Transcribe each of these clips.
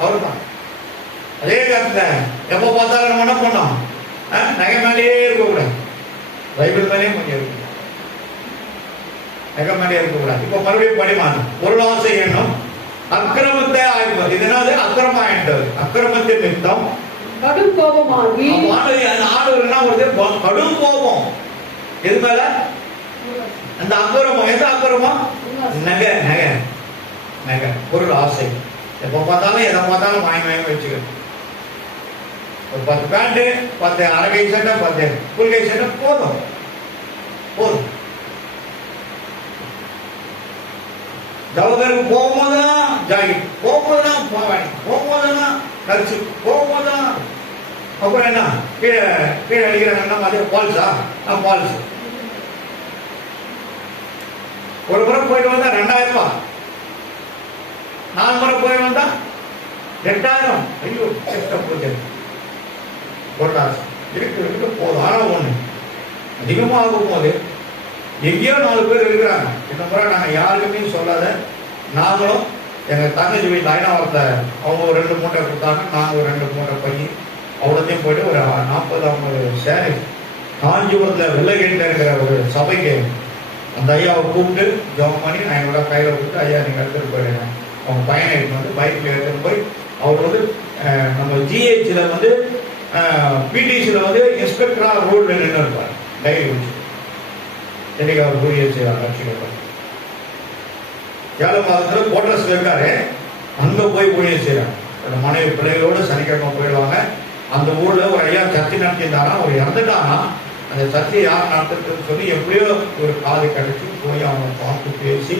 அவர் தான். அதே காலத்துல எப்போ பார்த்தாலும் நம்ம என்ன பண்ணோம், நகை மேலேயே இருக்கக்கூடாது, பைபிள் மேலேயே கொஞ்சம் இருக்கக்கூடாது, நகை மேலேயே இருக்கக்கூடாது. இப்போ மறுபடியும் படிமானம். பொருளாசை என்னும் அக்கிரமத்தை ஆய்வது. இது என்னது? அக்கிரமம் ஆயிட்டது. அக்கிரமத்தின் நிமித்தம் கடும் கோபமாகி ஆண்டவர் என்ன வருது? கடும் கோபம். எது மேல? அந்த அக்கிரமம். எந்த அக்கிரமம்? நகை நகை நகை பொருள் ஆசை. எப்ப பார்த்தாலும் எதை பார்த்தாலும் வாங்கி வச்சுக்கணும். ஒரு 10 பேண்ட், 10 அரைகை சட்டை, 10 புல்கை சட்டை போதும் போதும். ஜவஹருக்கு போகும்போதுதான் ஜாக்கெட், போகும்போதுதான் பாவாடை, போகும்போதுதான் கரிச்சு, போகும்போதுதான் அப்புறம் என்ன கீழே கீழே அடிக்கிறாங்கன்னா அது பால்ஸா? பால்ஸ். ஒரு முறை போயிட்டு வந்தா 2000 ரூபாய், 4 முறை போய் வந்தா 8000. ஐயோ கஷ்டம் போச்சு. பொருளாசை இருக்கு போதும். ஆனா ஒண்ணு அதிகமாகும் போது எங்கேயோ 4 பேர் இருக்கிறாங்க. இந்த முறை நாங்கள் யாருக்குமே சொல்லாத, நாங்களும் எங்கள் தங்கச்சி வீட்டில் ஐநாவரத்தை அவங்க ஒரு 2 மூட்டை கொடுத்தாங்க, நாங்கள் ஒரு 2 மூட்டை பையி அவ்வளோத்தையும் போயிட்டு ஒரு 40-50 சேரி காஞ்சிபுரத்தில் வெள்ளகேட்டில் இருக்கிற ஒரு சபைக்கு அந்த ஐயாவை கூப்பிட்டு ஜோம் பண்ணி நான் எங்களோட கையில் கூப்பிட்டு, ஐயா நீங்கள் எடுத்துகிட்டு போயிடுங்க. அவங்க பையனை எடுத்துன்னு பைக்கில் எடுத்துகிட்டு போய் அவர் நம்ம ஜிஹெச்சில் பிடிசியில் இன்ஸ்பெக்டராக ரோடில் நின்று இருப்பார். டைரி வச்சு இன்னைக்கு அவர் ஊழியர் செய்வார். லட்சியப்பா 7 மாதத்தில் கோட்ரஸ்ல இருக்காரு, அங்க போய் ஊழியர் செய்யறாங்க. மனைவி பிள்ளைகளோடு சனிக்கிழமை போயிடுவாங்க. அந்த ஊர்ல ஒரு ஐயா சர்ச்சை நடத்தியிருந்தாரா, அவர் இறந்துட்டானா, அந்த சர்ச்சை யார் நடத்துறதுன்னு சொல்லி எப்படியோ ஒரு காது கிடைச்சி போய் அவங்க பார்த்து பேசி,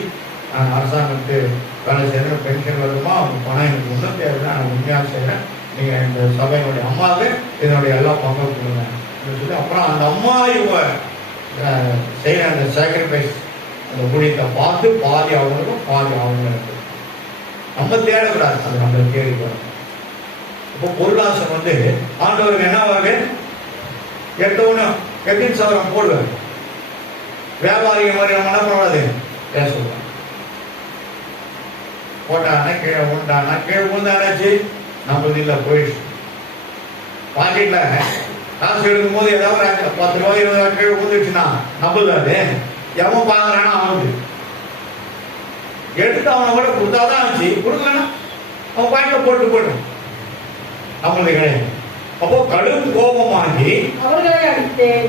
நான் அரசாங்கத்துக்கு வேலை செய்யறேன், பென்ஷன் வருமா, அவங்க பணம் எனக்கு ஒன்றும் தேவைன்னா நான் உண்மையாக செய்யறேன், நீங்க இந்த சபையினுடைய அம்மாவுக்கு இதனுடைய எல்லா பங்கும் கொடுங்க சொல்லி, அப்புறம் அந்த அம்மா இவங்க செய்யற அந்த சாக்ரிஃபைஸ் அந்த ஊழியத்தை பார்த்து பாதி அவங்களுக்கும் பாதி அவங்களுக்கு நம்ம தேடக்கூடாது, அது நம்ம தேடி போறோம். இப்போ பொருளாசை ஆண்டவருக்கு என்னவாக எடுத்தவொன்னு 8,000 போடுவார். வியாபாரிகள் மாதிரி நம்ம என்ன பண்ணக்கூடாது, பேச சொல்லுவாங்க. போட்டானா கீழே உண்டானா, கீழே உண்டானாச்சு நம்மளுக்கு இல்லை போயிடுச்சு. பாக்கெட்ல காசு எடுக்கும் போது ஏதாவது 10 ரூபாய் 20 ரூபாய் கீழே விழுந்துச்சுன்னா நம்மளுக்கு அது எவன் பாக்குறானா அவனுக்கு எடுத்து அவனை கூட கொடுத்தாதான் ஆச்சு, கொடுக்கலன்னா அவன் பாக்கெட்ல போட்டு போயிடும், நம்மளுக்கு கிடையாது. அப்போ கடும் கோபமாகி அவர்களை அடித்தேன்.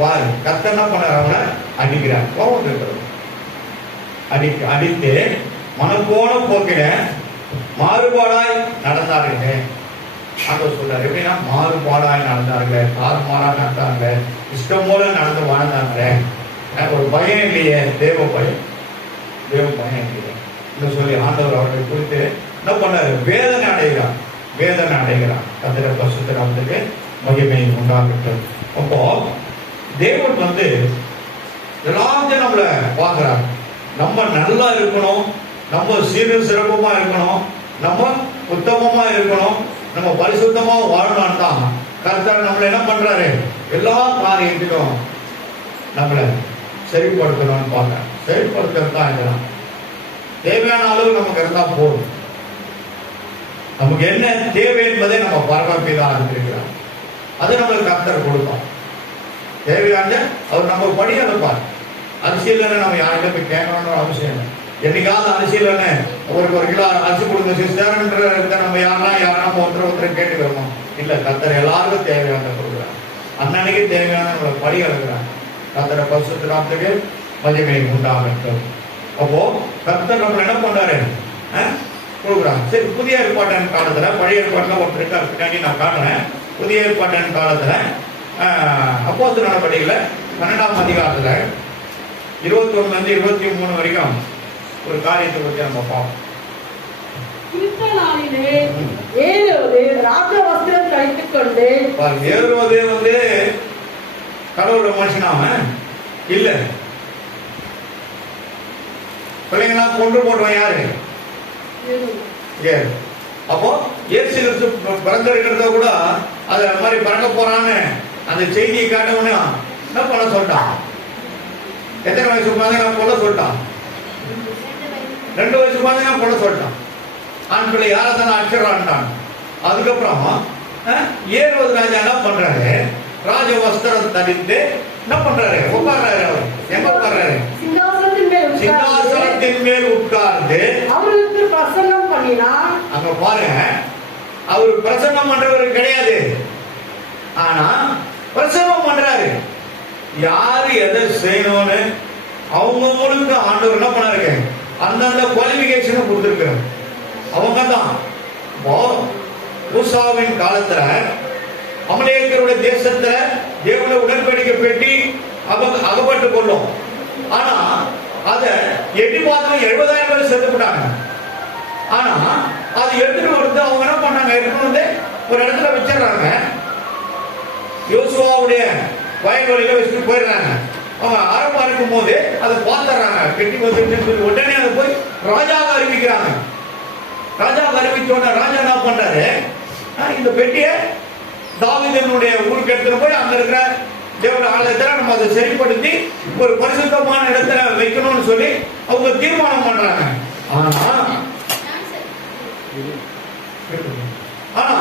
பாரு கர்த்தர் என்ன பண்ணார், அவனை அடிக்கிறார். கோபம் இருக்கிறது அடித்து மனப்போன போக்கில மாறுபாடாய் நடந்தார்கள். ஆண்டவர் சொல்றாரு, எப்படின்னா மாறுபாடாய் நடந்தார்கள், தாறுமாறாக நடந்தாங்க, இஷ்டம் போல நடந்து வாழ்ந்தாங்க. ஒரு பயம் இல்லையே, தேவ பயம் இல்லையே என்று சொல்லி ஆண்டவர் அவர்களை குறித்து என்ன பண்ணாரு, வேதனை அடைகிறார். கர்த்தருடைய பரிசுத்த நாமத்துக்கு மகிமை உண்டாகட்டும். அப்போ தேவன் எல்லாத்தையும் நம்மள பார்க்கிறார். நம்ம நல்லா இருக்கணும், நம்ம சீரும் சிறப்புமா இருக்கணும், நம்ம உத்தமமா இருக்கணும், நம்ம பரிசுத்தமா வாழணும் தான் கர்த்தர் நம்மள என்ன பண்றாரு, எல்லா காரியத்திலும் நம்மளை சரிப்படுத்தணும்னு பார்க்க. சரிப்படுத்துறது தான் இதெல்லாம். தேவையான அளவு நமக்கு இருந்தா போதும். நமக்கு என்ன தேவை என்பதை நம்ம பரமபிதான் அறிந்திருக்கிறார். அது நம்மளுக்கு கர்த்தர் கொடுத்தோம். தேவையான அவர் நம்ம படி அனுப்பார். அரசியல் நம்ம யார்கிட்ட போய் கேட்கணும்னு அவசியம் இல்லை. என்னைக்காவது அரசியல் ஒரு கிலோ அரிசி கொடுங்க சிஸ்டர்ன்ற நம்ம யாரா ஒருத்தர் கேட்டுக்கிறோமோ இல்ல, கர்த்தர் எல்லாருக்கும் தேவையான கொடுக்குறாங்க. அன்னன்னைக்கு தேவையான நம்மளை படி அனுப்புறாங்க. கர்த்தரை பரிசுத்த நாமத்துக்கு மகிமை உண்டாகட்டும். அப்போ கர்த்தர் நம்ம என்ன பண்றாரு, கொடுக்குறாங்க. சரி, புதிய ஏற்பாட்டின் காலத்துல, பழைய ஏற்பாட்டில் ஒருத்தருக்கு பின்னாடி நான் காட்டுறேன். புதிய ஏற்பாட்டின் காலத்துல அப்போஸ்தலர் நடவடிக்கையில 12ஆம் அதிகாரத்துல 21 - 23 வரைக்கும் ஒரு காரியத்தை பற்றி நம்ம பார்ப்போம். ஏரோதே கடவுளோட மனுஷனாம இல்ல, பிள்ளைங்களா கொண்டு போடுவோம் யாரு, அப்போ இயேசு கிறிஸ்து பிறந்திருக்கிறத கூட அது மாதிரி பிறக்க போறான்னு அந்த செய்தியை காட்டவனா என்ன பண்ண சொல்லிட்டான். எத்தனை வயசு குழந்தைங்க கொள்ள சொல்லிட்டான், 2 வயசு குழந்தைங்க கொள்ள சொல்லிட்டான். ஆண் பிள்ளை யாரை தானே அடிச்சிடறான்ட்டான். அதுக்கப்புறம் ஏறுவது ராஜா என்ன பண்றாரு, ராஜ வஸ்திரம் தடித்து என்ன பண்றாரு, உட்கார்றாரு. அவர் எங்க உட்கார்றாரு, சிங்காசனத்தின் மேல் உட்கார்ந்து அவருக்கு பிரசங்கம் பண்ணினார். அங்க பாருங்க, அவரு பிரசங்கம் பண்றவர் கிடையாது, ஆனா பிரசங்கம் பண்றாரு. யாரு எதை செய்யணும்னு அவங்களுக்கு ஆண்டவர் என்ன பண்ணாரு, அந்தந்த குவாலிபிகேஷன் கொடுத்திருக்கிறார். அவங்க தான் ஊசாவின் காலத்துல அமலேக்கருடைய தேசத்துல தேவனுடைய உடன்படிக்கை பெட்டி அகப்பட்டு கொள்ளும். ஆனா அத எட்டி பார்த்து 70,000 பேர் செத்துப்பட்டாங்க. ஆனா அது எடுத்துட்டு வந்து அவங்க என்ன பண்ணாங்க, எடுத்துட்டு வந்து ஒரு இடத்துல வச்சிடறாங்க. யோசுவாவுடைய வயல்வெளியில வச்சுட்டு போயிடுறாங்க. அவங்க ஆரம்பம் இருக்கும் போது அதை பார்த்துறாங்க, கெட்டி வந்துட்டு சொல்லி உடனே அதை போய் ராஜாவை அறிவிக்கிறாங்க. ராஜாவை அறிவிச்ச உடனே ராஜா என்ன பண்றாரு, இந்த பெட்டியை தாவீதினுடைய ஊருக்கு எடுத்துட்டு போய் அங்க இருக்கிற தேவனுடைய ஆலயத்துல நம்ம அதை சரிப்படுத்தி ஒரு பரிசுத்தமான இடத்துல வைக்கணும்னு சொல்லி அவங்க தீர்மானம் பண்றாங்க. ஆனா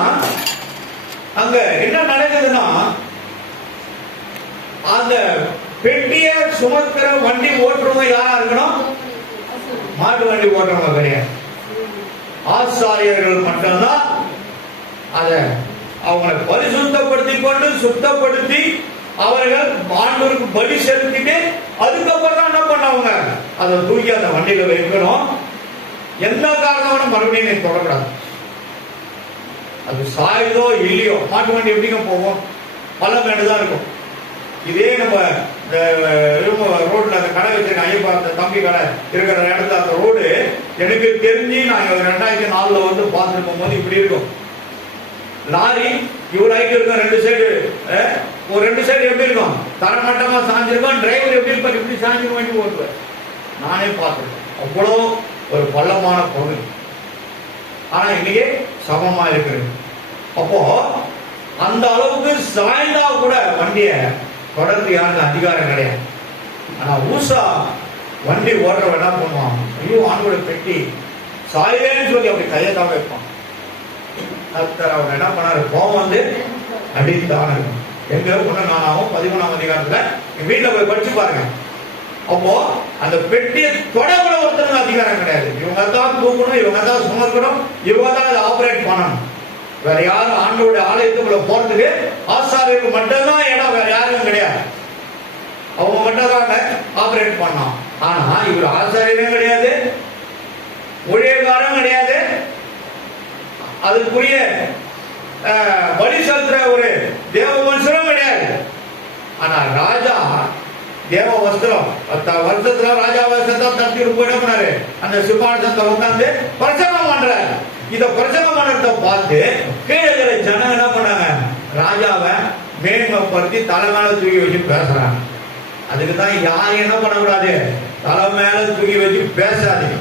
அங்க என்ன நடக்குதுன்னா, அந்த பெட்டிய சுமக்கிற வண்டி ஓட்டுறவங்க யாரா இருக்கணும், மாட்டு வண்டி ஓட்டுறவங்க கிடையாது, ஆசாரியர்கள் மட்டும்தான். அத அவங்களை பரிசுத்தப்படுத்தி கொண்டு சுத்தப்படுத்தி அவர்கள் ஆண்டவருக்கு பலி செலுத்திட்டு அதுக்கப்புறம் தான் என்ன பண்ணவங்க அதை தூக்கி அந்த வண்டியில வைக்கணும். எந்த காரணம் மறுபடியும் நீ தொடக்கூடாது. அது சாயுதோ இல்லையோ, மாட்டு வண்டி எப்படிங்க போகும், பல மேடுதான் இருக்கும். இதே நம்ம ரோட்ல அந்த கடை வச்சிருக்க ஐயப்பா அந்த தம்பி கடை இருக்கிற இடத்துல அந்த ரோடு எனக்கு தெரிஞ்சு நான் 2004 வந்து பார்த்துருக்கும் போது இப்படி இருக்கும். லாரி இவ்வளவு ஹைட் இருக்கும், ரெண்டு சைடு ஒரு ரெண்டு சைடு எப்படி இருக்கும், தரமட்டமா சாஞ்சிருக்கும். டிரைவர் எப்படி இருப்பார், இப்படி சாஞ்சிருக்க வேண்டி ஓட்டுவார். நானே பார்த்துருக்கேன். அவ்வளோ ஒரு பள்ளமான பகுதி, ஆனா இன்னைக்கு சமமா இருக்கிறது. அப்போ அந்த அளவுக்கு சாய்ந்தா கூட வண்டிய தொடர்ந்து யாருக்கு அதிகாரம் கிடையாது. ஆனா ஊசா வண்டி ஓடுறவன் என்ன பண்ணுவான், ஐயோ ஆண்டோட பெட்டி சாயேன்னு சொல்லி அப்படி கையத்தான் வைப்பான். அவர் என்ன பண்ணாரு, கோபம் வந்து அடித்தான். எங்க ஒண்ணு நானாவும் 13ஆம் அதிகாரத்துல வீட்டுல போய் படிச்சு பாருங்க. அப்போ அந்த பெட்டியை தொடர்புல ஒருத்தருக்கு அதிகாரம் கிடையாது. இவங்க தான் தூக்கணும், இவங்க தான் சுமக்கணும், இவங்க தான் அதை ஆபரேட் பண்ணணும். வேற யாரும் ஆண்டோட ஆலயத்துக்குள்ள போறதுக்கு ஆசாரியர்கள் மட்டும்தான் இடம், வேற யாரும் கிடையாது. அவங்க மட்டும் தான் ஆபரேட் பண்ணோம். ஆனா இவர் ஆசாரியரும் கிடையாது, ஊழியக்காரரும் கிடையாது, அதுக்குரிய பலி செலுத்துற ஒரு தேவ மனுஷனும் கிடையாது. ஆனா ராஜா தேவ வஸ்திரம் வருஷத்துல ராஜா வஸ்திரத்தை தட்டி போயிடாரு. அந்த சிம்மாசனத்தை உட்கார்ந்து பிரசங்கம் பண்றாரு. இத பிரசங்கம் பண்றத பார்த்து கீழே ஜனம் என்ன பண்ணாங்க, ராஜாவை மேன்மைப்படுத்தி தலை மேல தூக்கி வச்சு பேசுறாங்க. அதுக்குதான் யாரும் என்ன பண்ணக்கூடாது, தலை மேல தூக்கி வச்சு பேசாதீங்க,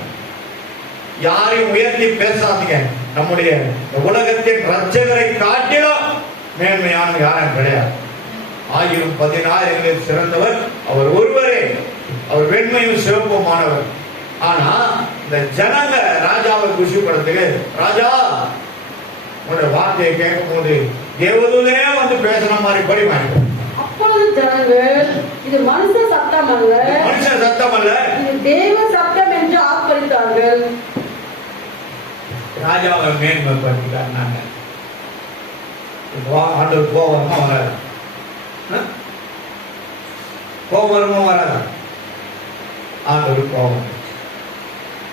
யாரையும் உயர்த்தி பேசாதீங்க. நம்முடைய உலகத்தின் ரட்சகரை காட்டிலும் மேன்மையான யாரும் கிடையாது. 1000-10,000 சிறந்தவர் அவர் ஒருவரே, அவர் வெண்மையும் சிவப்புமானவர். ஆனா இந்த ஜனங்க ராஜாவை குஷிப்படுத்துக்கு, ராஜா உங்களுடைய வார்த்தையை கேட்கும் போது தேவதூதனே வந்து பேசுற மாதிரி படி வாங்க. அப்பொழுது ஜனங்கள், இது மனுஷ சத்தம் அல்ல, மனுஷ சத்தம் அல்ல, இது தேவ சத்தம் என்று ஆர்ப்பரித்தார்கள். ராஜாவை மேன்மைப்படுத்திட்டார். நாங்க ஆண்டவர் கோபமா வராது, கோபமா வராது, ஆண்டவர் கோபம்.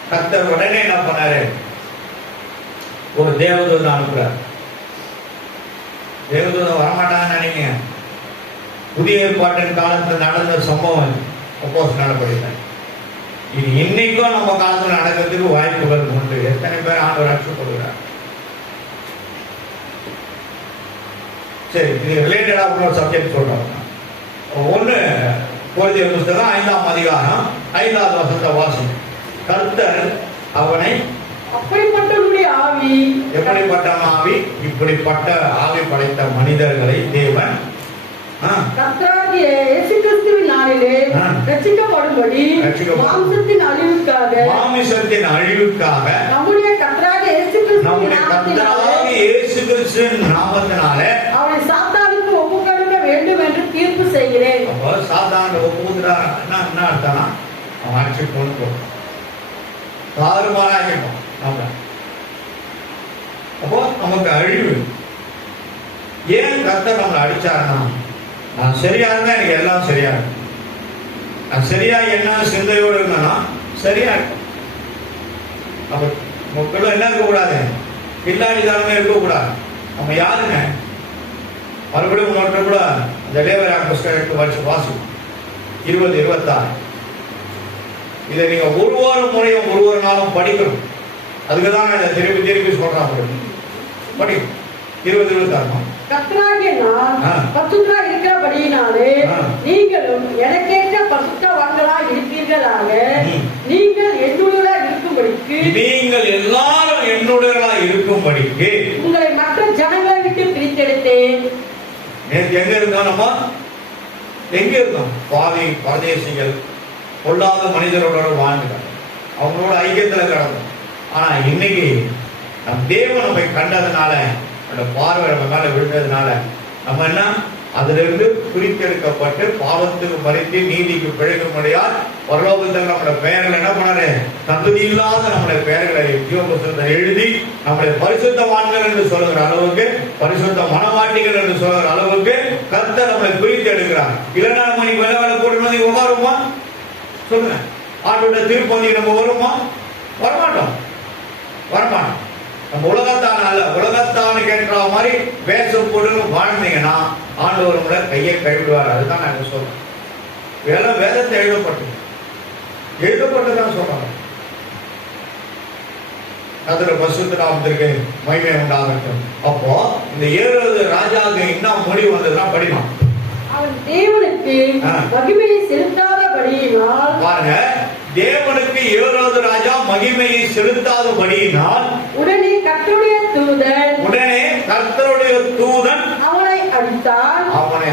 கர்த்தர் உடனே என்ன பண்ணாரு, ஒரு தேவதூதன் அனுப்புறார். தேவதூதன் வரமாட்டாங்கன்னு நினைக்கிறீங்க. புதிய ஏற்பாட்டின் காலத்தில் நடந்த சம்பவம் அப்போஸ்தலர் நடபடிகள். இது இன்னைக்கும் நம்ம காலத்தில் நடக்கிறதுக்கு வாய்ப்புகள் உண்டு. எத்தனை பேர் ஆண்டவர் ரட்சிக்கப்படுகிறார். சரி, இது ரிலேட்டடா ஒரு சப்ஜெக்ட் சொல்றோம். ஒண்ணு கொரிந்தியர் புத்தகம் 5ஆம் அதிகாரம் 5வது வசனத்தை வாசி. கர்த்தர் அவனை, அப்படிப்பட்டவருடைய ஆவி, எப்படிப்பட்ட ஆவி, இப்படிப்பட்ட ஆவி படைத்த மனிதர்களை தேவன் கர்த்தராகிய இயேசு கிறிஸ்துவின் நாளிலே ரட்சிக்கப்படும்படி மாம்சத்தின் அழிவுக்காக நம்முடைய கர்த்தராகிய இயேசு கர்த்தராகிய இயேசு கிறிஸ்துவின் நாமத்தினாலே அவனை சாத்தானுக்கு ஒப்பு கொடுக்க வேண்டும் என்று தீர்ப்பு செய்கிறேன். அப்போ சாத்தான ஒப்பு கொடுத்துட்டாங்கன்னா என்ன அர்த்தம்னா அவன் அடிச்சு கொண்டு போகும், தாறுமாறாகிடும் நம்ம. அப்போ நமக்கு அழிவு. ஏன் கர்த்தர் நம்மளை அடிச்சாருன்னா, நான் சரியா இருந்தா எனக்கு எல்லாம் சரியா இருக்கும். நான் சரியா என்ன சிந்தையோடு இருந்தேன்னா சரியா இருக்கும். அப்ப மக்களும் என்ன இருக்கக்கூடாது, பின்னாடிதானமே இருக்கக்கூடாது. நம்ம யாருங்க? மறுபடியும் உங்கள்கிட்ட கூட இந்த லேவியராக புஸ்தகம் 8 வருஷம் வாசி 20-26 இதை நீங்க ஒரு முறையும் ஒரு நாளும் படிக்கணும். அதுக்குதான் நான் இதை திருப்பி சொல்றேன். படிக்கும் 20-26 கர்த்தராகிய நான் பரிசுத்தராய் இருக்கிறபடியினாலே நீங்களும் எனக்கேற்ற பரிசுத்தவான்களாய் இருப்பீர்களாக. நீங்கள் என்னுடையவர்களாய் இருக்கும்படிக்கு, நீங்கள் எல்லாரும் என்னுடையவர்களாய் இருக்கும்படிக்கு உங்களை மற்ற ஜனங்களை விட்டு பிரித்தெடுத்தேன். நேற்று எங்க இருந்தோம்? நம்ம எங்க இருந்தோம்? பாவி பரதேசிகள், பொல்லாத மனிதரோட வாழ்ந்துட்டாங்க, அவங்களோட ஐக்கியத்துல கிடந்தோம். ஆனா இன்னைக்கு நம் தேவன் நம்மை கண்டதுனால, அந்த பார்வை நம்ம மேல விழுந்ததுனால நம்ம என்ன, அதுல இருந்து பிரித்தெடுக்கப்பட்டு பாவத்துக்கு மறித்து நீதிக்கு பிழைக்கும்படியால் பரலோகத்தில் நம்முடைய பெயர்கள் என்ன பண்ணாரு, தகுதி இல்லாத நம்முடைய பெயர்களை ஜீவபுஸ்தகத்தில் எழுதி நம்முடைய பரிசுத்தவான்கள் என்று சொல்லுகிற அளவுக்கு, பரிசுத்த மனவாட்டிகள் என்று சொல்லுகிற அளவுக்கு கர்த்தர் நம்மளை பிரித்து எடுக்கிறார். இல்லைன்னா நம்ம வெள்ள வேலை போட்டு உட்காருமா? சொல்லுங்க, ஆட்டோட திருப்பதி நம்ம வருமா? வரமாட்டோம். நம்ம உலகத்தான் அல்ல, உலகத்தானுக்கு ஏற்ற மாதிரி வேஷம் போட்டு வாழ்ந்தீங்கன்னா ஆண்டவர் உங்களை கையை கைவிடுவார். அதுதான் நான் சொல்றேன். வேதத்தை எழுதப்பட்டுதான் சொல்றாங்க. அதுல பரிசுத்த நாமத்திற்கு மகிமை உண்டாகட்டும். அப்போ இந்த 7 ராஜாவுக்கு என்ன முடிவு வந்ததுன்னா படிக்கலாம். அவன் தேவனுக்கு மகிமையை செலுத்தாதபடியினால், பாருங்க, தேவனுக்கு 7 ராஜா மகிமையை செலுத்தாதபடியினால் உடனே கர்த்தருடைய தூதன் அவனை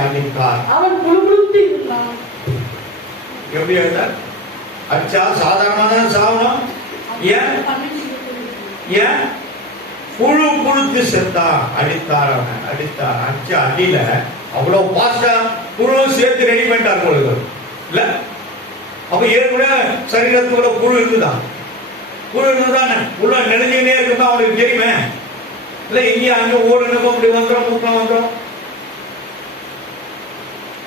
அடித்தார். அவன் புழுபுழுத்து இருந்தான். எப்படி அடிச்சா சாதாரணமாக சாவணும்? ஏன் புழு புழுத்து செத்தான்? அடித்தார். அடிச்ச அடியில அவ்வளவு பாஸ்டா புழு சேர்த்து ரெடி பண்ணிட்டார் பொழுது இல்ல. அப்ப ஏற்கனவே சரீரத்துக்குள்ள புழு இருக்குதான். புழு இருந்துதானே உள்ள நெடுஞ்சுக்கிட்டே இருக்குதான் அவங்களுக்கு தெரியுமே. இல்ல இங்கேயும் அங்க ஓடுனப்போ அப்படி வந்துடும், மூக்கம் வந்துடும்.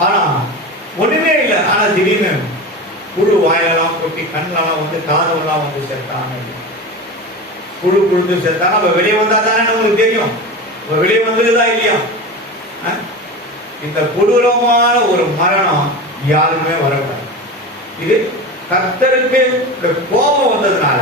ஆனா ஒண்ணுமே இல்லை. ஆனா திடீர்னு புழு வாயெல்லாம் கொட்டி கண்ணெல்லாம் வந்து காதெல்லாம் வந்து செத்தாங்க. புழு புழுந்து செத்தா நம்ம வெளியே வந்தா தானே நம்மளுக்கு தெரியும். வெளியே வந்ததுதான் இல்லையா? இந்த கொடூரமான ஒரு மரணம் யாருமே வரக்கூடாது. இது கர்த்தருக்கு கோபம் வந்ததுனால,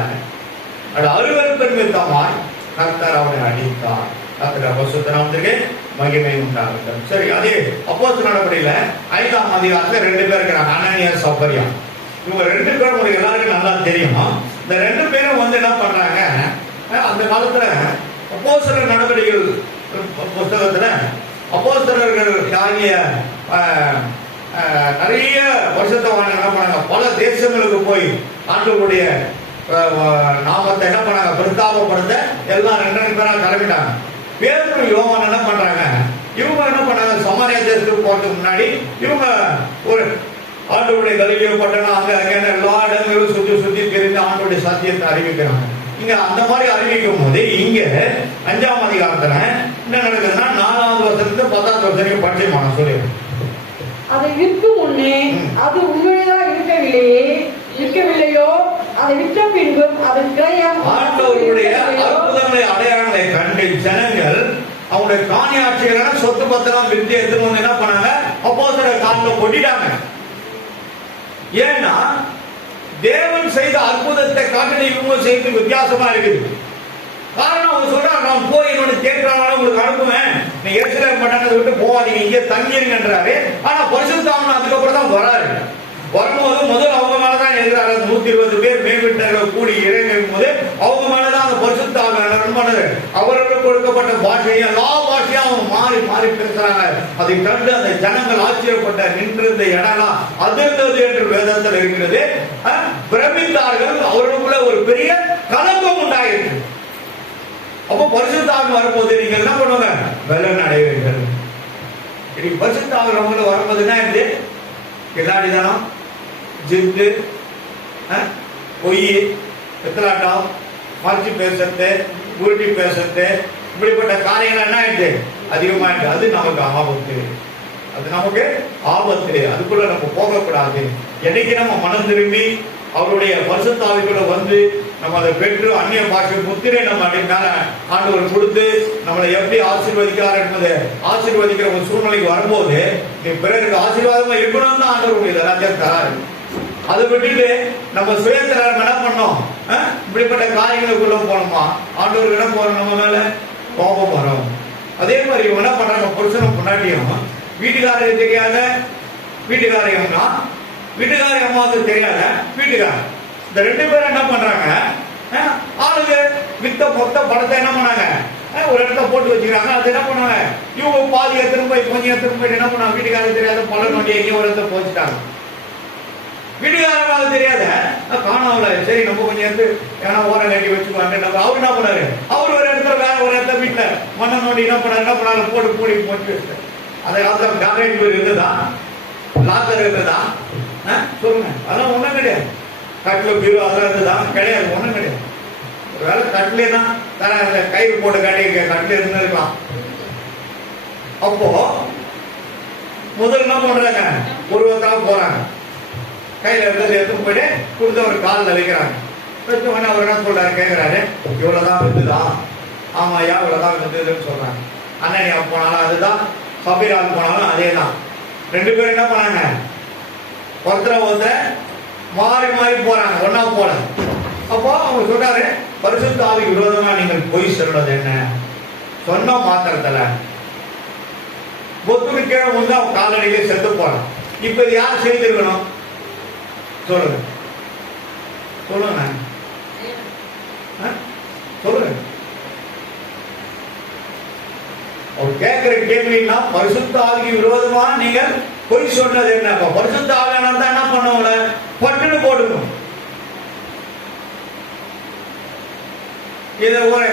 அது அருவருப்பின் நிமித்தமாய் கர்த்தர் அவனை அடித்தார். கர்த்தர் பரிசுத்த நாமத்திற்கு மகிமை உண்டாகட்டும். சரி, அதே அப்போஸ்தலர் நடபடியில 5ஆம் அதிகாரத்துல 2 பேர் இருக்கிறாங்க, அனனியா சப்பரியா. இவங்க 2 பேரும் உங்களுக்கு எல்லாருக்கும் நல்லா தெரியும். இந்த 2 பேரும் வந்து என்ன பண்றாங்க, அந்த காலத்துல அப்போஸ்தலர் நடவடிக்கைகள் புஸ்தகத்துல அப்போஸ்தலர்கள் ஆகிய நிறைய வருஷத்தவான என்ன பண்ணாங்க, பல தேசங்களுக்கு போய் ஆண்டவருடைய நாமத்தை என்ன பண்ணாங்க, பிரஸ்தாபப்படுத்த எல்லாம் 2 பேரா கிளம்பிட்டாங்க. பேதுரு யோவான் என்ன பண்றாங்க, இவங்க என்ன பண்ணாங்க, சமாரியா தேசத்துக்கு போறதுக்கு முன்னாடி இவங்க ஒரு ஆண்டவருடைய கலிலேய பட்டணம் அங்க அங்க எல்லா இடங்களும் சுத்தி தெரிந்து ஆண்டவருடைய சத்தியத்தை அறிவிக்கிறாங்க. இங்க அந்த மாதிரி அறிவிக்கும் போது இங்க 5ஆம் அதிகாரத்துல என்ன நடக்குதுன்னா 4வது வருஷத்துக்கு 10வது வருஷத்துக்கு பட்சமான சொல்லிடுறேன். அதை விற்கும் முன்னே அது உண்மையா இருக்கவில்லையோ, அதை விற்ற பின்பும் அதன் கிரயம் ஆண்டவருடைய அற்புதங்களை அடையாளங்களை கண்டு ஜனங்கள் அவங்களுடைய காணியாட்சிகளான சொத்து பத்திரம் விற்று எடுத்துன்னு வந்து என்ன பண்ணாங்க, அப்போஸ்தலர் காலில் கொட்டிட்டாங்க. ஏன்னா தேவன் செய்த அற்புதத்தை காட்டின இவங்க செய்து வித்தியாசமா இருக்குது. காரணம் அவங்க சொல்றாங்க, நான் போய் என்னோட தேற்றாலும் உங்களுக்கு அனுப்புவேன், நீ எருசலேம் பட்டணத்தை விட்டு போவாதீங்க, இங்கே தங்கிருங்கன்றாரு. ஆனா பரிசுத்தாவின் அதுக்கப்புறம் தான் வராரு. வரும்போது முதல் அவங்க மேலதான் எழுதுறாரு. 120 பேர் மேல்விட்டர்கள் கூடி இறங்கும் போது அவங்க மேலதான் அந்த பரிசுத்தாவின் பண்ணது. அவர்களுக்கு கொடுக்கப்பட்ட பாஷையை எல்லா பாஷையும் அவங்க மாறி மாறி பேசுறாங்க. அதை கண்டு அந்த ஜனங்கள் ஆச்சரியப்பட்ட நின்றிருந்த இடம்லாம் அதிர்ந்தது என்று வேதத்தில் இருக்கிறது. பிரமித்தார்கள். அவர்களுக்குள்ள ஒரு பெரிய கலக்கம் உண்டாயிருக்கு. அப்போ பரிசுத்த பரிசுத்தாவின் வரும்போது நீங்கள் என்ன பண்ணுவாங்க? பலன் அடைவீர்கள். இன்னைக்கு பரிசுத்தாவின் நம்மள வரும்போது என்ன இது? கில்லாடிதானம், ஜித்து, பொய், பித்தலாட்டம், மறைச்சு பேசுறது, உருட்டி பேசுறது, இப்படிப்பட்ட காரியங்கள் என்ன ஆயிடுது? அதிகமாயிட்டு. அது நமக்கு ஆபத்து. அது நமக்கு ஆபத்து. அதுக்குள்ள நம்ம போகக்கூடாது. என்னைக்கு நம்ம மனம் திரும்பி அவருடைய பரிசுத்தாவிக்குள்ள வந்து நம்ம அதை பெற்று அந்நிய பாஷை முத்திரை நம்ம மேல ஆண்டவர் கொடுத்து நம்மளை எப்படி ஆசீர்வதிக்கிறார் என்பதை ஆசீர்வதிக்கிற ஒரு சூழ்நிலைக்கு வரும்போது நீ பிறருக்கு ஆசீர்வாதமா இருக்கணும்னு தான் ஆண்டவர் இது எல்லாத்தையும் தராரு. அதை விட்டுட்டு நம்ம சுயத்தில என்ன பண்ணோம்? இப்படிப்பட்ட காரியங்களுக்குள்ள போனோமா ஆண்டவர் இடம் போறோம், நம்ம மேல கோபம் வரும். அதே மாதிரி இவங்க என்ன பண்றாங்க? புருஷனும் பொண்டாட்டியும் வீட்டுக்காரருக்கு தெரியாத வீட்டுக்காரம்னா வீட்டுக்கார அம்மாவுக்கு தெரியாத வீட்டுக்காரன், இந்த ரெண்டு பேரும் என்ன பண்றாங்க? ஆளுங்க வித்த மொத்த படத்தை என்ன பண்ணாங்க? ஒரு இடத்த போட்டு வச்சுக்கிறாங்க. அது என்ன பண்ணாங்க? இவங்க பாதி எடுத்துட்டு போய் கொஞ்சம் எடுத்துட்டு போயிட்டு என்ன பண்ணாங்க? வீட்டுக்காரருக்கு தெரியாத பலன் வண்டி எங்கேயும் ஒரு இடத்த போச்சுட்டாங்க. வீட்டுக்காரங்க தெரியாத காணாமல, சரி நம்ம கொஞ்சம் எடுத்து ஏன்னா ஓரம் கட்டி வச்சுக்குவாங்க. நம்ம அவர் என்ன பண்ணாரு? அவர் ஒரு இடத்துல வேற ஒரு இடத்துல வீட்டுல மண்ணை நோண்டி என்ன பண்ணாரு? போட்டு மூடி போட்டு வச்சுட்டு அதை காலத்துல கான்ட்ராக்ட் பேர் இருந்ததா? லாக்கர் இருந்ததா? சொல்லுங்க. அதெல்லாம் ஒண்ணும் கிடையாது. கட்டில் பீரோ அதெல்லாம் இருந்ததா? கிடையாது, ஒண்ணும் கிடையாது. ஒரு வேலை கட்டிலேனா கயிறு போட்டு கட்டி கட்டில இருந்திருக்கலாம். அப்போ முதல்ல என்ன பண்றாங்க? ஒருவருக்காக போறாங்க, கையில இருந்தது எடுத்து போயிட்டு கொடுத்து ஒரு காலில் வைக்கிறாங்க. வச்ச உடனே அவர் என்ன சொல்றாரு? கேட்கிறாரு, இவ்வளவுதான் வித்துதான்? ஆமா ஐயா, இவ்வளவுதான் வித்துதுன்னு சொல்றாங்க. அண்ணனியா போனாலும் அதுதான், சபையால் போனாலும் அதே தான். ரெண்டு பேரும் என்ன பண்ணாங்க? ஒருத்தர் மாறி மாறி போறாங்க, ஒன்னா போல. அப்போ அவங்க சொல்றாரு, பரிசுத்த ஆவிக்கு விரோதமா நீங்கள் பொய் சொல்றது என்ன? சொன்ன மாத்திரத்துல ஒத்துக்கு கீழே வந்து அவன் காலடியிலே செத்து போறான். இப்ப இது யார் செய்திருக்கணும்? சொல்லுங்க சொல்லுங்க சொல்லுங்க. அவர் கேட்கிற கேள்வின்னா பரிசுத்த ஆவிக்கு விரோதமா நீங்கள் பொய் சொன்னது என்ன? பரிசுத்த ஆவியானவர் தான் என்ன பண்ணுவாங்க? பட்டுன்னு போட்டுக்கணும். இதை ஒரு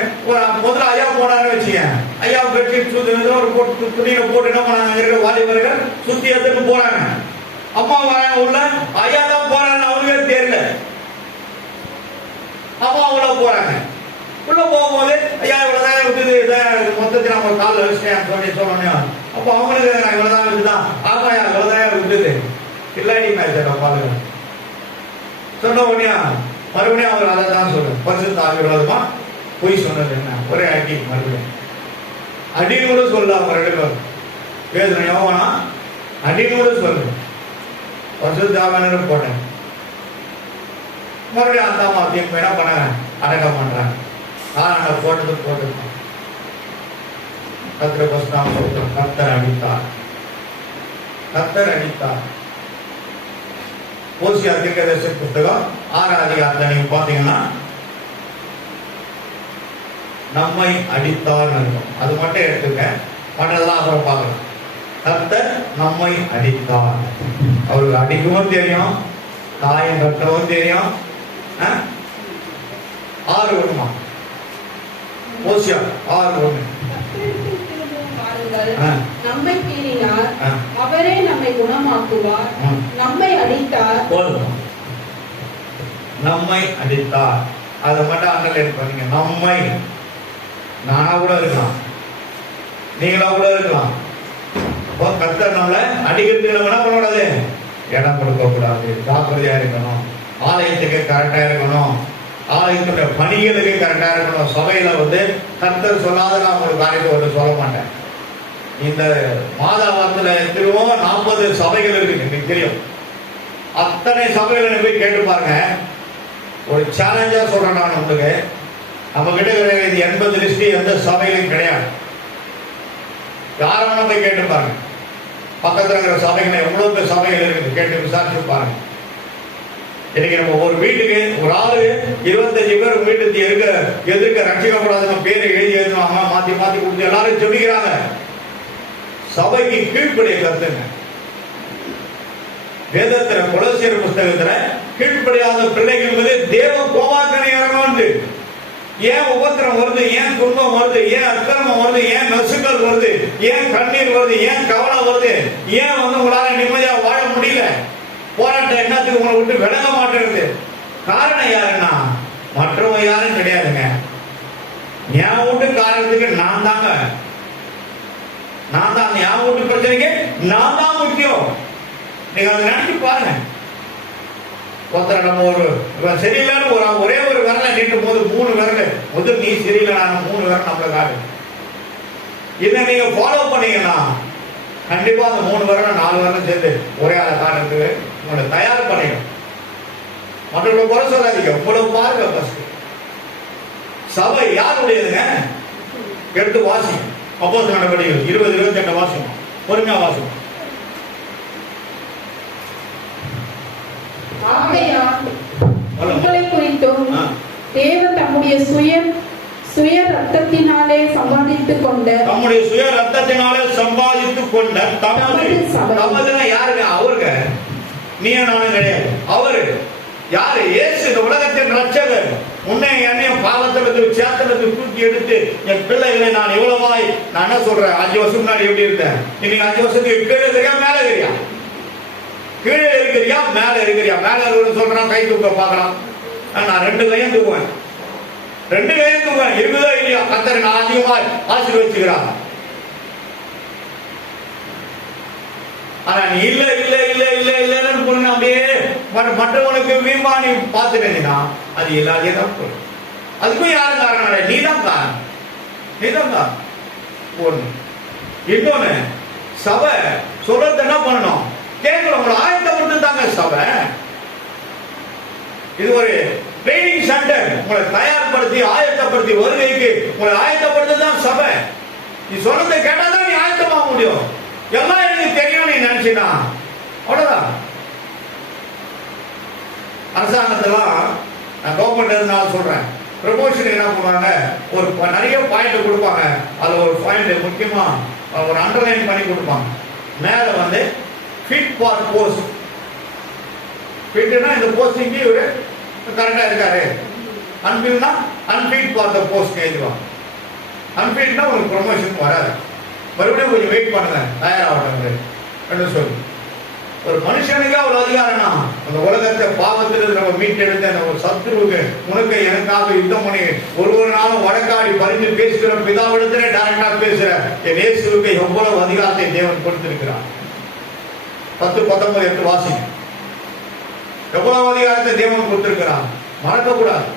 முதல்ல ஐயா போனான்னு வச்சுக்க, ஐயா பெட்ஷீட் ஒரு போட்டு துணியில போட்டு என்ன பண்ணாங்க? வாலிபர்கள் சுத்தி எடுத்துட்டு போறாங்க. அம்மா வராங்க உள்ள, ஐயா தான் போறாங்க, அவங்களுக்கு தெரியல. அம்மா உள்ள போறாங்க. உள்ள போகும்போது ஐயா இவ்வளவுதான் விட்டுது, மொத்தத்தை நம்ம காலில் வச்சுட்டேன் சொல்லணும். அப்போ அவங்களுக்கு இவ்வளவுதான் விட்டுதான், ஆமாயா இவ்வளவுதான் விட்டுது, இல்லாடி மேய்ச்சா பாருங்க சொன்ன உடனே மறுபடியும் அவர் அதை தான் சொல்லு, பரிசுத்த ஆவி விரோதமா பொய் சொன்னது என்ன? ஒரே அடி, மறுபடியும் அடின்னு கூட சொல்லு. அவங்க ரெண்டு பேரும் பேசுறேன், எவனா அடின்னு கூட சொல்லு. பரிசுத்த ஆவியானவர் போட்டேன். மறுபடியும் அந்த அம்மா தீர்ப்பு என்ன பண்ண அடக்கம் பண்றாங்க. போட்டது போட்டு கர்த்தர் அடித்தார், கர்த்தர் அடித்தார். ஓசியா தீர்க்கதரிசி புத்தகம் 6ஆம் அதிகாரத்துல நீங்க பாத்தீங்கன்னா நம்மை அடித்தார் இருக்கும். அது மட்டும் எடுத்துக்க, மற்றதெல்லாம் அப்புறம் பார்க்கலாம். கர்த்தர் நம்மை அடித்தார். அவருக்கு அடிக்கவும் தெரியும், காயம் கட்டவும் தெரியும். 6:1 ஓசியா 6:1. நம்மை பீறினார், அவரே நம்மை குணமாக்குவார். நம்மை அடித்தார், நம்மை அடித்தார். அதை மட்டும் அண்டர்லைன் பண்ணீங்க. நம்மை, நானா கூட இருக்கலாம், நீங்களா கூட இருக்கலாம். கர்த்தர் நம்மளை அடிக்கிறதுக்கு நம்ம என்ன பண்ணக்கூடாது? இடம் கொடுக்க கூடாது, ஜாக்கிரதையா இருக்கணும். ஆலயத்துக்கு கரெக்டா இருக்கணும், ஆலயத்துடைய பணிகளுக்கு கரெக்டா இருக்கணும். சபையில வந்து கர்த்தர் சொல்லாத நான் ஒரு காரியத்தை ஒன்று சொல்ல மாட்டேன். இந்த மாதாவரத்துல திரும்ப 40 சபைகள் இருக்கு, எனக்கு தெரியும். அத்தனை சபைகளை போய் கேட்டு பாருங்க. ஒரு சேலஞ்சா சொல்றேன் நான் உங்களுக்கு, நம்ம கிட்ட கிடையாது 80 லிஸ்ட் எந்த சபையிலும் கிடையாது. யாரும் போய் கேட்டு பாருங்க. பக்கத்துல இருக்கிற சபைகள் எவ்வளவு சபைகள் இருக்கு கேட்டு விசாரிச்சு பாருங்க. இன்னைக்கு நம்ம ஒரு வீட்டுக்கு ஒரு ஆளு 25 பேர் வீட்டுக்கு எதிர்க்க ரட்சிக்கப்படாதவங்க பேரை எழுதி எழுதுவாங்க, மாத்தி மாத்தி கொடுத்து எல்லாரும் சொல்லிக்கிறாங்க. சபைக்கு கீழ்ப்படிய கருத்துங்க. வேதத்துல கொலோசியர் புஸ்தகத்துல கீழ்ப்படியாத பிள்ளைகள் மீது தேவ கோபாக்கனை இறங்கும். ஏன் உபத்திரம் வருது, ஏன் துன்பம் வருது, ஏன் அற்ப வருது, ஏன் நசுக்கள் வருது, ஏன் கண்ணீர் வருது, ஏன் கவலை வருது, ஏன் உங்களால நிம்மதியா வாழ முடியல, போராட்டம் என்னத்துக்கு உங்களை விட்டு விலக மாட்டேங்குது? காரணம் யாருன்னா மற்றவங்க யாரும் கிடையாதுங்க. என் வீட்டு காரணத்துக்கு நான் தாங்க, நான் தான் என் வீட்டு பிரச்சனைக்கு நான் தான் முக்கியம். நீங்க அதை நினைச்சு பாருங்க. ஒருத்தர் நம்ம ஒரு சரியில்லைன்னு ஒரே ஒரு விரலை நீட்டும் போது 3 விரல் முதல் நீ சரியில்லை, 3 விரல் நம்மளை காட்டு. இதை நீங்க ஃபாலோ பண்ணீங்கன்னா கண்டிப்பா அந்த 3 விரலும் 4 விரலும் சேர்த்து ஒரே ஆளை காட்டுறதுக்கு உங்களை தயார் பண்ணிடும். மற்றவங்களை குறை சொல்லாதீங்க, இவ்வளவு பாருங்க. ஃபர்ஸ்ட் சபை யாருடையதுங்க? எடுத்து வாசிங்க. அப்போஸ்தலர் நடவடிக்கைகள் 20-28 வாசிங்க, பொறுமையா வாசிங்க. உங்களை குறித்தும் தேவன் தம்முடைய சுய ரத்தத்தினாலே சம்பாதித்துக் கொண்ட தமது யாருங்க? அவருங்க. நீ நானும் கிடையாது. அவரு யாரு? இயேசு, இந்த உலகத்தின் ரட்சகர். உன்னை என்னையும் பாவத்திலிருந்து சேத்திலிருந்து தூக்கி எடுத்து என் பிள்ளைகளை நான் இவ்வளவாய் நான் என்ன சொல்றேன், 5 வருஷம் முன்னாடி எப்படி இருந்தேன், இன்னைக்கு 5 வருஷத்துக்கு கீழே இருக்கிறியா மேல இருக்கிறியா? கீழே இருக்கிறியா மேல இருக்கிறியா? மேல இருக்கிற சொல்றான், கை தூக்க பாக்கலாம். நான் 2 கையும் தூக்குவேன், 2 கையும் தூக்குவேன். இருக்குதோ இல்லையா? கர்த்தர் நான் அதிகமா ஆசீர்வதிச்சுக்கிறான். ஆனா நீ இல்ல இல்ல இல்ல இல்ல இல்லன்னு பொண்ணு அப்படியே மற்றவனுக்கு வீம்பா நீ பார்த்துட்டீங்கன்னா அது எல்லாத்தையும் தான் போடும். அதுக்கும் யாரும் காரணம்? நீதான் காரணம், நீதான் காரணம். ஒண்ணு. இன்னொன்னு, சபை சொல்றது என்ன பண்ணணும்? கேட்கிறவங்களை ஆயத்தப்படுத்து தாங்க சபை. இது ஒரு ட்ரைனிங் சென்டர். உங்களை தயார்படுத்தி ஆயத்தப்படுத்தி வருகைக்கு உங்களை ஆயத்தப்படுத்து தான் சபை. நீ சொல்றதை கேட்டாதான் நீ ஆயத்தமாக முடியும். எல்லாம் எனக்கு தெரியும் நீ நினைச்சினா அவ்வளவுதான். அரசாங்கத்தெல்லாம் நான் கவர்மெண்ட் இருந்தாலும் சொல்றேன், ப்ரமோஷன் என்ன பண்ணுவாங்க, ஒரு நிறைய பாயிண்ட் கொடுப்பாங்க. அதுல ஒரு பாயிண்ட் முக்கியமா ஒரு அண்டர்லைன் பண்ணி கொடுப்பாங்க. மேல ஃபிட் ஃபார் போஸ்ட். ஃபிட்னா இந்த போஸ்டிங்க்கு இவரு கரெக்டா இருக்காரு, அன்பிட்னா அன்ஃபிட் ஃபார் த போஸ்ட் எழுதுவாங்க. அன்ஃபிட்னா உங்களுக்கு ப்ரமோஷன் வராது, மறுபடியும் கொஞ்சம் வெயிட் பண்ணுங்க, தயாராகட்டும் சொல்லு. ஒரு மனுஷனுக்கு அவ்வளவு அதிகாரம்னா அந்த உலகத்தை பாவத்திலிருந்து நம்ம மீட்டெடுத்த நம்ம சத்துருவுக்கு உனக்கு எனக்காக யுத்தம் பண்ணி ஒரு நாளும் வழக்காடி பறிந்து பேசுகிற பிதாவிடத்திலே டைரக்டா பேசுற என் இயேசுவுக்கு எவ்வளவு அதிகாரத்தை தேவன் கொடுத்திருக்கிறார். 10-19 எடுத்து வாசிங்க. எவ்வளவு அதிகாரத்தை தேவன் கொடுத்திருக்கிறார், மறக்கக்கூடாது.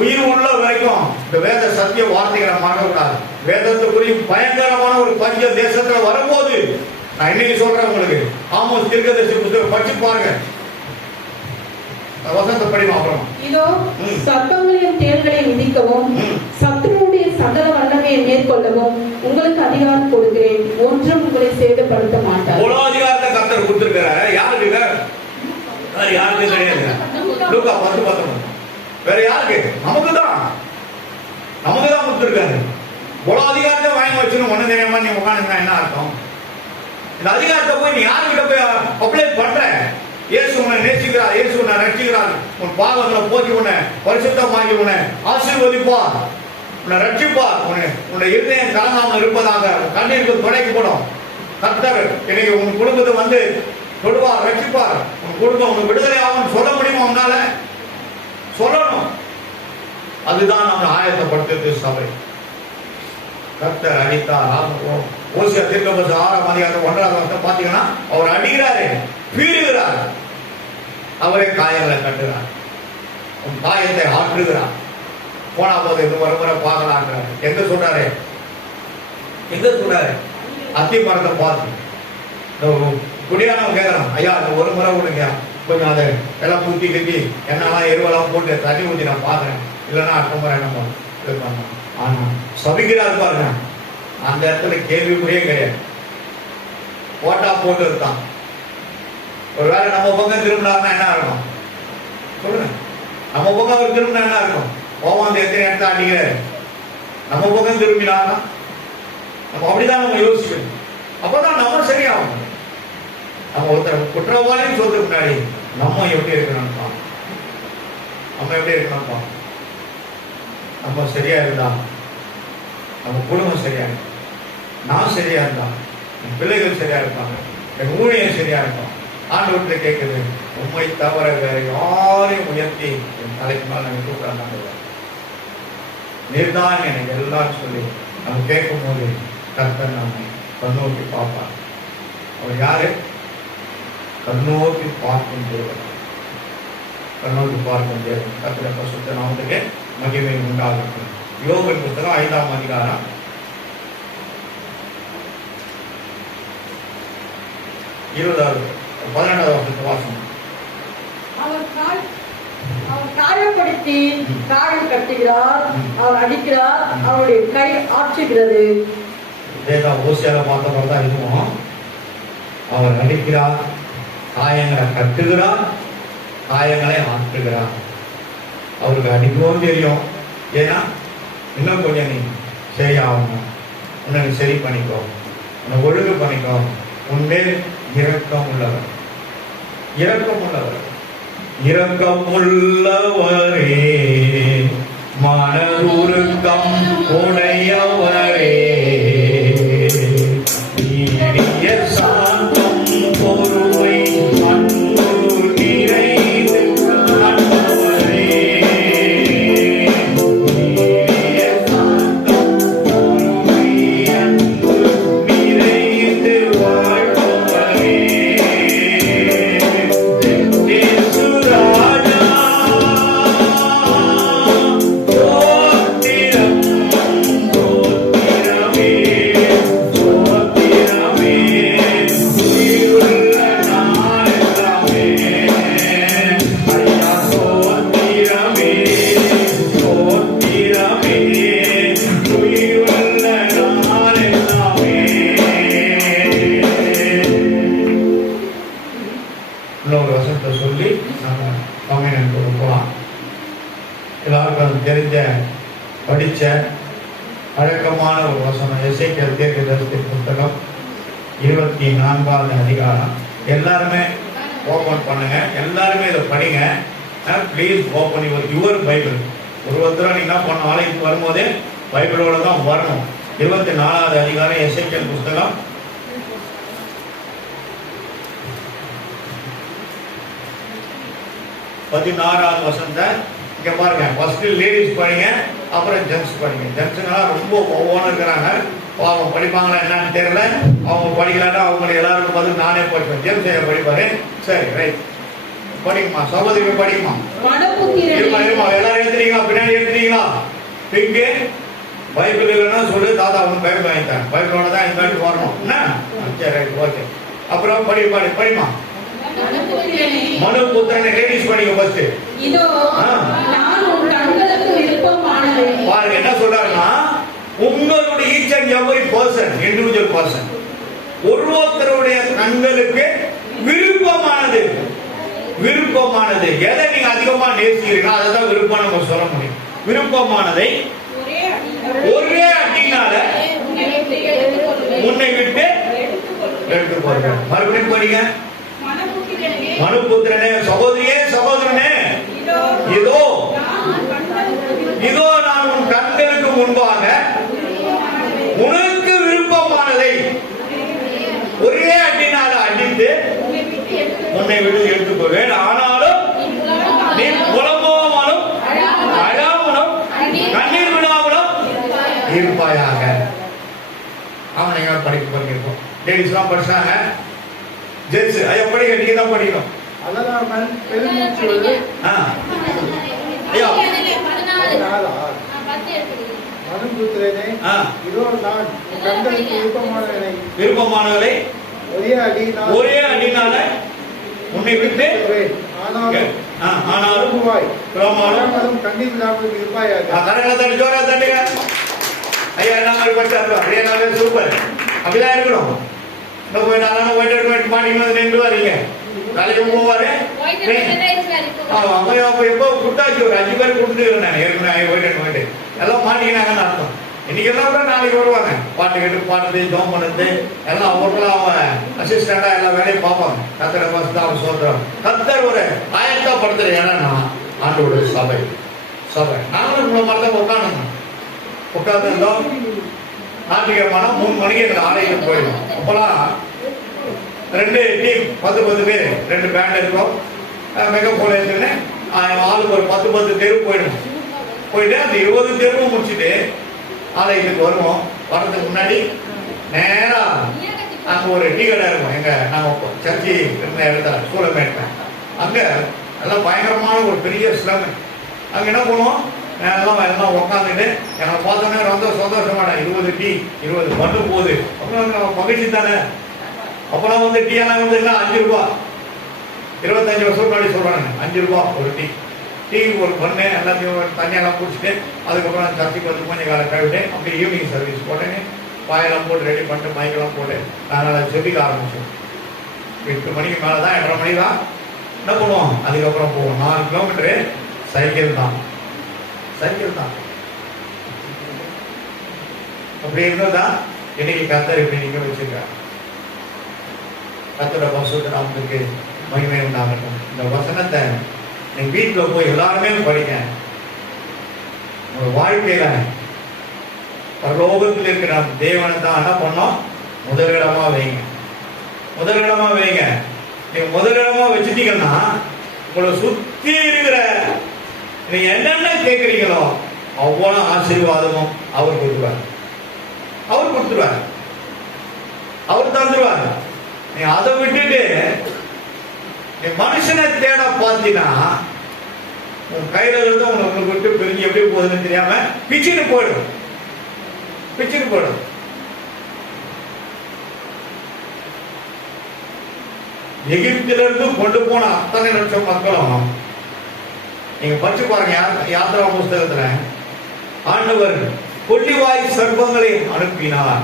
உயிர் உள்ள வரைக்கும் இந்த வேத சத்திய வார்த்தைகளை மறக்கக்கூடாது. வேதத்துக்குரிய பயங்கரமான ஒரு பஞ்ச தேசத்துல வரும்போது நான் இன்னைக்கு சொல்றேன் உங்களுக்கு, ஆமோஸ் தீர்க்கதரிசி புத்தகம் படிச்சு பாருங்க. வசனத்தை படிமா. அப்புறம் இதோ சர்ப்பங்களையும் தேள்களையும் மிதிக்கவும் சத்துருவுடைய சகல வல்லமையை மேற்கொள்ளவும் உங்களுக்கு அதிகாரம் கொடுக்கிறேன், ஒன்றும் உங்களை சேதப்படுத்த மாட்டார். இவ்வளவு அதிகாரத்தை கர்த்தர் கொடுத்திருக்கிறாரு. யாருக்கு? யாருக்கு கிடையாது. லூக்கா 10:19. வேற யாருக்கு? நமக்கு தான் கொடுத்திருக்காரு. இவ்வளவு அதிகாரத்தை வாங்கி வச்சுன்னு ஒண்ணு தெரியாம நீ உட்காந்துருந்தா என்ன அர்த்தம்? இந்த அதிகாரத்தை போய் நீ யாருக்கிட்ட போய் அப்ளை பண்ற? இயேசு உன்னை நேசிக்கிறார், இயேசு உன்னை ரட்சிக்கிறார், உன் பாவங்களை போக்கி உன்னை பரிசுத்தமாக்கி உன்னை ஆசீர்வதிப்பார், உன்னை ரட்சிப்பார், உன்னை இருதயம் கலங்காமல் இருப்பதாக கண்ணீருக்கு துடைக்கப்படும். கர்த்தர் இன்னைக்கு உன் குடும்பத்தை தொடுவார், ரட்சிப்பார். உன் குடும்பம் உனக்கு விடுதலை ஆகும் சொல்ல முடியுமா? உன்னால சொல்லணும். அதுதான் நம்ம ஆயத்தப்படுத்துறது சபை. கர்த்தர் அடித்தார். ஓசியா தீர்க்கதரிசி 6ஆம் அதிகாரம் 1ஆவது வசனம் பாத்தீங்கன்னா அவர் அடிக்கிறாரு, பீறுகிறார், அவரே காயங்களை கட்டுகிறார், காயத்தை ஆற்றுகிறார். போனா போது இது ஒரு முறை பார்க்கலான்றாரு. எங்க சொல்றாரு? அத்தி மரத்தை பார்த்து குடியானவன் கேட்கறான், ஐயா அந்த ஒரு முறை விடுங்க, கொஞ்சம் அதை எல்லாம் குத்தி கட்டி என்னெல்லாம் எருவெல்லாம் போட்டு தண்ணி ஊற்றி நான் பார்க்குறேன், இல்லைன்னா அடுத்த முறை என்ன பண்ண. ஆனா சபிக்கிறார் பாருங்க, அந்த இடத்துல கேள்விக்குறியே கிடையாது. ஓட்டா போட்டு இருக்கான். ஒருவேளை நம்ம பக்கம் திரும்பினாருன்னா என்ன இருக்கும் சொல்லுங்க? நம்ம பக்கம் அவர் திரும்பினா என்ன இருக்கும்? கோவம் எத்தனை இடத்த அடிக்கிறாரு. நம்ம பக்கம் திரும்பினாருன்னா நம்ம அப்படிதான் நம்ம யோசிக்கணும். அப்பதான் நம்ம சரியாகும். நம்ம ஒருத்தர் குற்றவாளின்னு சொல்றதுக்கு முன்னாடி நம்ம எப்படி இருக்கணும்ப்பா, நம்ம சரியா இருந்தா நம்ம குடும்பம் சரியா இருக்கும், நான் சரியா இருந்தான், என் பிள்ளைகள் சரியா இருப்பாங்க, என் ஊழியம் சரியா இருக்கும். ஆண்டவர்கிட்ட கேட்குது, உண்மை தவிர வேற யாரையும் உயர்த்தி என் தலைக்கு மேல நான் கூப்பிடாங்க, நீர்தான் எனக்கு எல்லாம் சொல்லி நம்ம கேட்கும் போது கர்த்தர் நம்ம கண்ணோக்கி பார்ப்பார். அவர் யாரு? கண்ணோக்கி பார்க்கும் தேவன். கண்ணோக்கி பார்க்கும் தேவன். கர்த்தருடைய பரிசுத்த நாமத்துக்கு மகிமை உண்டாகட்டும். யோபின் புத்தகம் 5ஆம் அதிகாரம் 12வது வசனத்தை வாசனம். அவர் காயப்படுத்தி காயம் கட்டுகிறார், அவர் அடிக்கிறார், அவருடைய கை ஆற்றுகிறது. இதேதான் ஓசியால பார்த்த மாதிரி தான் இதுவும். அவர் அடிக்கிறார், காயங்களை கட்டுகிறார், காயங்களை ஆற்றுகிறார். அவருக்கு அடிக்கவும் தெரியும். ஏன்னா இன்னும் கொஞ்சம் நீ சரியாகணும், உன்னை நீ சரி பண்ணிக்கோ, உன்னை ஒழுங்கு பண்ணிக்கோ. உன்மேல் இரக்கம் உள்ளவர், இரக்கம் உள்ளவர், இரக்கம் உள்ளவரே, மனதுருக்கம் உடையவரே, நீடிய சாந்தம் பொறுமை அன்பு நிறைந்து காண்பவரே, நீடிய சாந்தம் பொறுமை அன்பு நிறைந்து வாழ்பவரே, இயேசு ராஜா தோத்திரம் தோத்திரமே தோத்திரமே உயிருள்ள நாளெல்லாமே ஐயா தோத்திரமே தோத்திரமே உயிருள்ள நாளெல்லாமே. இன்னொரு வசனத்தை சொல்லி நம்ம கம்யூனியன் கொடுக்கலாம். எல்லாருக்கும் அது தெரிஞ்ச படிச்ச அடக்கமான ஒரு வசனம். எசேக்கியேல் தீர்க்கதரிசி புத்தகம் 24வது அதிகாரம். எல்லாருமே ஓபன் பண்ணுங்க, எல்லாருமே இதை படிங்க. Please open your Bible. ஒருத்தரும் நீங்க என்ன பண்ண ஆலயத்துக்கு வரும்போதே பைபிளோட தான் வரணும். 24வது அதிகாரம் எசேக்கியேல் புத்தகம் 16வது வசனத்தை இங்க பாருங்க. ஃபர்ஸ்ட் லேடிஸ் படிங்க, அப்புறம் ஜென்ட்ஸ் படிங்க. ஜென்ட்ஸுங்கெல்லாம் ரொம்ப ஒவ்வொன்று இருக்கிறாங்க, அவங்க படிப்பாங்களா என்னன்னு தெரியல. அவங்க படிக்கலான்னா அவங்க எல்லாருக்கும் பதில் நானே படிப்பேன். ஜென்ட்ஸ் படிப்பாரு. சரி ரைட், படிக்குமா சகோதரி, படிக்குமா? எல்லாரும் எடுத்துறீங்களா? பின்னாடி எடுத்துறீங்களா? பிங்கு பைபிள் இல்லைன்னா சொல்லு, தாத்தா அவனுக்கு பைபிள் வாங்கிட்டேன், பைபிளோட தான் இந்த மாதிரி வரணும். என்ன? சரி ரைட், ஓகே. அப்புறம் படிமா மனுபுத்திரனை லேடிஸ் படிங்க ஃபர்ஸ்ட். இதோ நான் உன் கண்களுக்கு விருப்பமானதை. பாருங்க என்ன சொல்றாருன்னா, உங்களுடைய each and every person, individual person, ஒருவருடைய கண்களுக்கு விருப்பமானது. விருப்பமானது எதை நீங்க அதிகமா நேசிக்கிறீங்களோ அதை தான் விருப்பம் நம்ம சொல்ல முடியும். விருப்பமானதை ஒரே அடினால உன்னை விட்டு எடுத்துக்கொள்ளுங்க. மறுபடியும் படிங்க. மனுபுத்திரனே, சகோதரியே சகோதரனே, இதோ இதோ நான் உன் கண்களுக்கு முன்பாக உனக்கு விருப்பமானதை ஒரே அடினால அடித்து உன்னை விட்டு எடுத்துக்கொள்வேன். ஆனாலும் நீ புலம்பாமலும் அழாமலும் கண்ணீர் விடாமலும் இருப்பாயாக. அவனை படிக்க பண்ணிருக்கோம். லேடிஸ் எல்லாம் படிச்சாங்க. ஜென்ஸ் ஐயா படிக்க, நீங்க தான் படிக்கணும். அலறாமல் பெருமூச்சு விடு. ஐயா மனுபுத்திரனே, இதோ நான் உன் கண்களுக்கு விருப்பமானவர்களை ஒரே அடினால உன்னை விட்டு ஆனாலும் கண்ணீர் விடாமல் இருப்பாயாக. கரங்களை தட்டி ஜோரா தட்டுங்க. ஐயா என்ன மாதிரி படிச்சாரு? அப்படியே நாங்கள் சூப்பர், அப்படிதான் இருக்கணும். நின்று வரீங்க, தலைக்கு போவாரு. எப்போ குட்டாச்சு ஒரு 5 பேர் கொடுத்துருக்கேன் ஏற்கனவே எல்லாம் மாட்டிக்கினாங்கன்னு அர்த்தம். இன்னைக்கு எல்லாம் கூட நாளைக்கு வருவாங்க, பாட்டு கேட்டு பாடுறது, ஜோம் பண்ணுறது எல்லாம் அவங்களும் அவன் அசிஸ்டண்டா எல்லா வேலையும் பார்ப்பாங்க. கத்தரை பார்த்து அவன் சொல்றான். கத்தர் ஒரு ஆயத்தப்படுத்துற இடம்னா ஆண்டோட சபை. சபை நாங்களும் உங்களை மாதிரி தான் உட்காந்துங்க. உட்கார்ந்து இருந்தோம். ஞாயிற்றுக்கிழமை 3 மணிக்கு எங்க ஆலயத்துக்கு போயிடும். அப்பெல்லாம் 2 டீம் 10 பேர், 2 பேண்ட் இருக்கும். மெகா எடுத்துக்கின்னு ஆளுக்கு ஒரு 10 தெரு போயிடும். போயிட்டு அந்த 20 தெருவும் முடிச்சுட்டு ஆலயத்துக்கு வருவோம். வரதுக்கு முன்னாடி நேரா அங்க ஒரு டீ கடை இருக்கும். எங்க நாங்க சர்ச்சி இருந்த இடத்துல சூழமேட்ட அங்க எல்லாம் பயங்கரமான ஒரு பெரிய ஸ்லம். அங்க என்ன பண்ணுவோம், எல்லாம் உட்காந்துட்டு எங்களை பார்த்தோன்னே ரொம்ப சந்தோஷமான 20 டீ 20 பண்ணு போகுது. அப்புறம் நம்ம மகிழ்ச்சி தானே. அப்பெல்லாம் வந்து டீ எல்லாம் வந்து எல்லாம் 5 ரூபா, 25 வருஷம் முன்னாடி சொல்றாங்க 5 ரூபா ஒரு டீ. டீ ஒரு பண்ணு எல்லாத்தையும் தண்ணியெல்லாம் குடிச்சிட்டு அதுக்கப்புறம் சர்ச்சுக்கு வந்து கொஞ்சம் காலம் கழுவிட்டு அப்படியே ஈவினிங் சர்வீஸ் போட்டேன்னு பாயெல்லாம் போட்டு ரெடி பண்ணிட்டு மைக்கெல்லாம் போட்டு நாங்கள் செபிக்க ஆரம்பிச்சோம். 8 மணிக்கு மேலே தான் 8:30 மணி தான் என்ன பண்ணுவோம். அதுக்கப்புறம் போவோம். 4 கிலோமீட்டரு சைக்கிள் தான். அப்படி இருந்ததா இன்னைக்கு கர்த்தர் இப்படி நீங்க வச்சிருக்காங்க. கர்த்தரோட பரிசுத்த நாமத்துக்கு மகிமை உண்டாகட்டும். இந்த வசனத்தை நீங்க வீட்டுல போய் எல்லாருமே படிங்க. உங்க வாழ்க்கையில பரலோகத்தில் இருக்கிற தேவனை தான் என்ன பண்ணோம், முதலிடமா வைங்க. நீங்க முதலிடமா வச்சுட்டீங்கன்னா உங்களை சுத்தி இருக்கிற நீங்க என்னென்ன கேட்கறீங்களோ அவ்வளவு ஆசீர்வாதமும் அவர் கொடுத்துருவார். அவர் தந்துருவார். நீ அதை விட்டுட்டு நீ மனுஷனை தேட பார்த்தீங்கன்னா உன் கையில இருந்து உனக்கு விட்டு பிரிஞ்சு எப்படி போகுதுன்னு தெரியாம பிச்சுன்னு போயிடும். எகிப்திலிருந்து கொண்டு போன அத்தனை லட்சம் மக்களும் நீங்க படிச்சு பாருங்க. யாத்திரா புஸ்தகத்துல ஆண்டவர் கொள்ளிவாய் சர்ப்பங்களை அனுப்பினார்.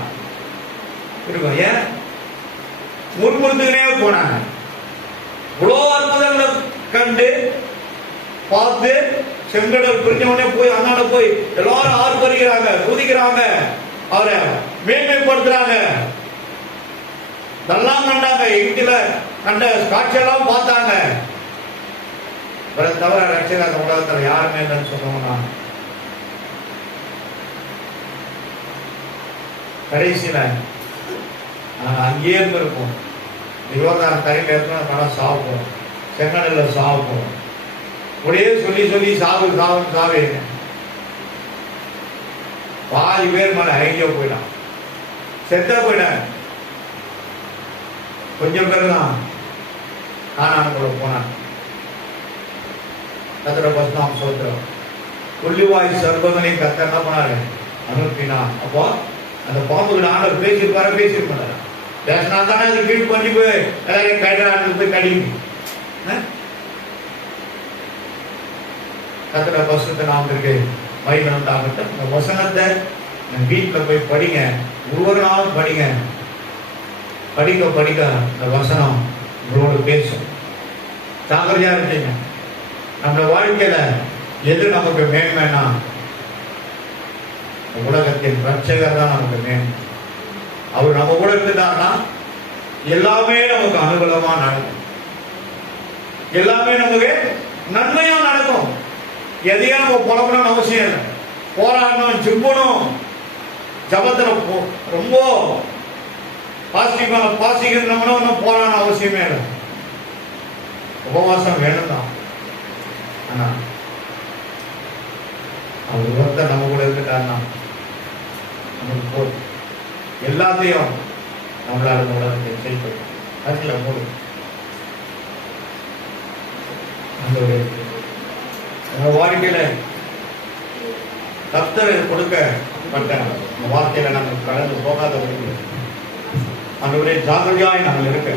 ஏன் முன்முறுத்துக்கினே போனாங்க. இவ்வளோ அற்புதங்களை கண்டு பார்த்து செங்கடல் பிரிஞ்சவனே போய் அண்ணாட போய் எல்லாரும் ஆர்ப்பரிக்கிறாங்க, குதிக்கிறாங்க, அவரை மேன்மைப்படுத்துறாங்க. இதெல்லாம் கண்டாங்க. எகிப்தில கண்ட காட்சியெல்லாம் பார்த்தாங்க. தவிர ரட்சகர் அந்த உலகத்தில் யாருமே இல்லைன்னு சொன்னோம்னா கடைசியில அங்கேயே இருந்திருக்கும். யோர்தான் தரையில் எடுத்து சாப்பிடும், செங்கடல்ல சாப்பிடும். அப்படியே சொல்லி சாவு பாதி பேர் மேல ஐடியா போயிட்டான், செத்தா போயிட்டாங்க. கொஞ்சம் பேர் தான் கானானுக்குள்ள போனாங்க. கர்த்தரோட வசனம் சொல்றோம். கொள்ளிவாய் சர்ப்பங்களையும் கர்த்தர் என்ன பண்ணாரு, அனுப்பினார். அப்போ அந்த பாம்புக்கு ஆண்டவர் பேசியிருப்பாரு. பேசினா தானே அது கீழ் பண்ணி போய் எல்லாரையும் கைடாண்டு போய் கடிக்கும். கர்த்தரோட வசனத்தை நாமத்திற்கு மகிமை உண்டாகட்டும். இந்த வசனத்தை வீட்டில் போய் படிங்க. ஒவ்வொரு நாளும் படிங்க. படிக்க இந்த வசனம் உங்களோடு பேசும். ஜாக்கிரதையா இருந்தீங்க. நம்ம வாழ்க்கையில எது நமக்கு மேன்மைனா உலகத்தின் ரட்சகர் தான் நமக்கு மேன்மை. அவர் நம்ம கூட இருந்தாருன்னா எல்லாமே நமக்கு அனுகூலமா நடக்கும், எல்லாமே நமக்கு நன்மையா நடக்கும். எதையும் நம்ம புலம்பணும்னு அவசியம் இல்லை. போராடணும், ஜிம்பணும், ஜபத்துல ரொம்ப பாசிக்கணும்னா போராடணும் அவசியமே இல்லை. உபவாசம் வேணும் தான். ஆனா அவர் ஒருத்தர் நம்ம கூட இருந்துட்டாருன்னா நமக்கு போதும். எல்லாத்தையும் நம்மளால உலகத்தை செய்யணும். அதுல போதும். அந்த வாழ்க்கையில கர்த்தர் கொடுக்கப்பட்ட வார்த்தையில நாங்கள் கடந்து போகாத அந்த ஜாகிரதையாய் நாங்கள் இருக்க